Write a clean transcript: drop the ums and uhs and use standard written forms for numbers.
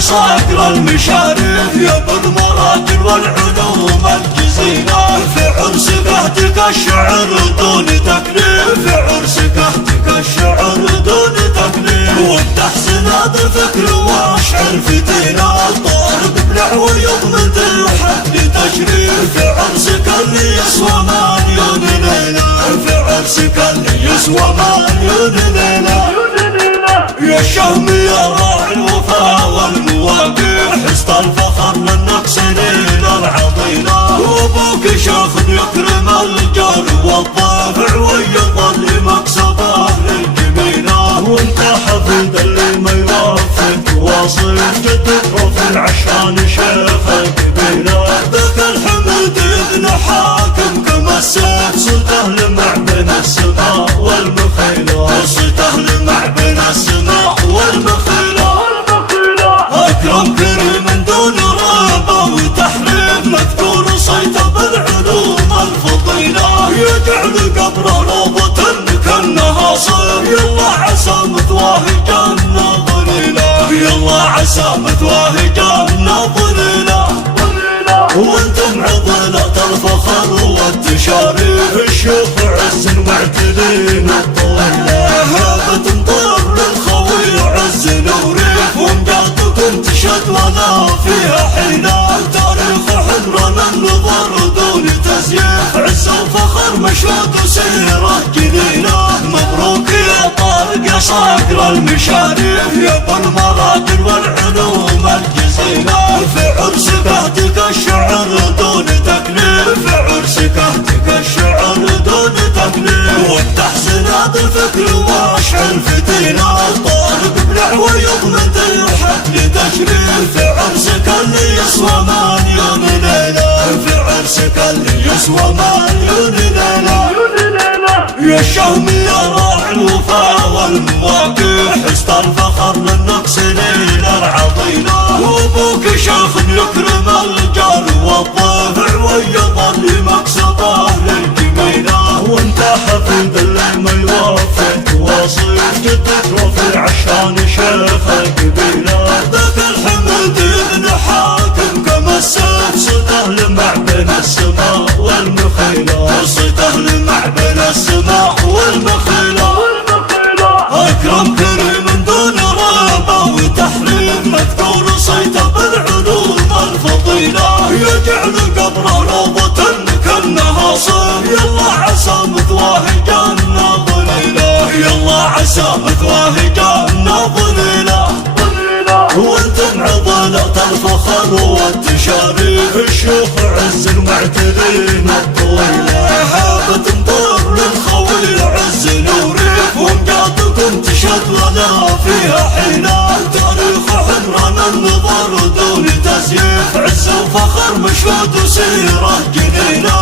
صقر المشارف يا بالمراكل والعلوم الجزيلة، في عرسك اهتك الشعر دون تكليف، في عرسك اهتك الشعر دون تكليف، والتحسن هذا فكر واشعر فتيلة، الطالب بنحو يضمن الحد تشريف، في عرسك اللي يسوى مليون ليلة، في عرسك اللي يسوى مليون ليلة، يا الشهم يا راعي الوفا والمواقع، حصت الفخر منك سنين العظيمة، وابوك شيخ يكرم الجار والطافع ويظل مكسبه للجميلة، وانت حفيد اللي ما يوافق واصل جدك رفع عشان شيخ القبيلة، ذاك الحمد ابن حاكم كما السيف، صلته لمع بين السماء والمخيلة، صلته لمع بين السماء والمخيلة، أكرم كريم دون رابة وتحريم، مذكور صيته بالعلوم الفضيلة، يجعل قبره روضة كأنها صيف، يلا عسى متواهي جنة ظليلة، يلا عسى متواهي جنة ظليلة، وانتم عضلة الفخر والتشاريف، الشيوخ عز معتدين الطويلة، هابة طير للخوي عز وريف، ومجاتكم تشهد ولا فيها حيلة، تاريخ حضرنا النظر دون تزييف، عز وفخر مشهود وسيرة جليلة، مبروك يا طارق يا صقر المشاريف، يا بالمراكل والعلوم الجزيلة، في عرسك اهتك الشعر دون تكليف، في عرسك اهتك الشعر دون تكليف، والتحسن هذا الفكر واشعر فتيلة، الطالب بنحو يضمن الحفل تشريف، في عرسك اللي يسوى مليون ليلة، في عرسك اللي يسوى مليون ليلة، يا الشهم يا راعي الوفا والمواقع، حصت الفخر منك سنين العظيمة، وابوك شيخ يكرم الجار والطافع ويظل مكسبه للجميلة، وانت حفيد اللي ما يوافق واصل جدك رفع عشان شيخ القبيلة، ذاك الحمد ابن حاكم كما السيف، صلته لمع بين السماء والمخيلة، صلته لمع بين السماء والمخيلة، أكرم كريم دون رابة وتحريم، مذكور صيته بالعلوم الفضيلة، يجعل قبره روضة كأنها صيف، يلا عسى متواهي جنة ظليلة، يلا عسى متواهي جنة ظليلة، وانتم عضلة الفخر والتشاريف، الشيوخ عز معتدين الطويلة، هابة طير للخوي عز وريف، ومجاتكم تشهد ولا فيها حيلة، تاريخ حضرنا النظر دون تزييف، عز وفخر مشهود وسيرة جليلة،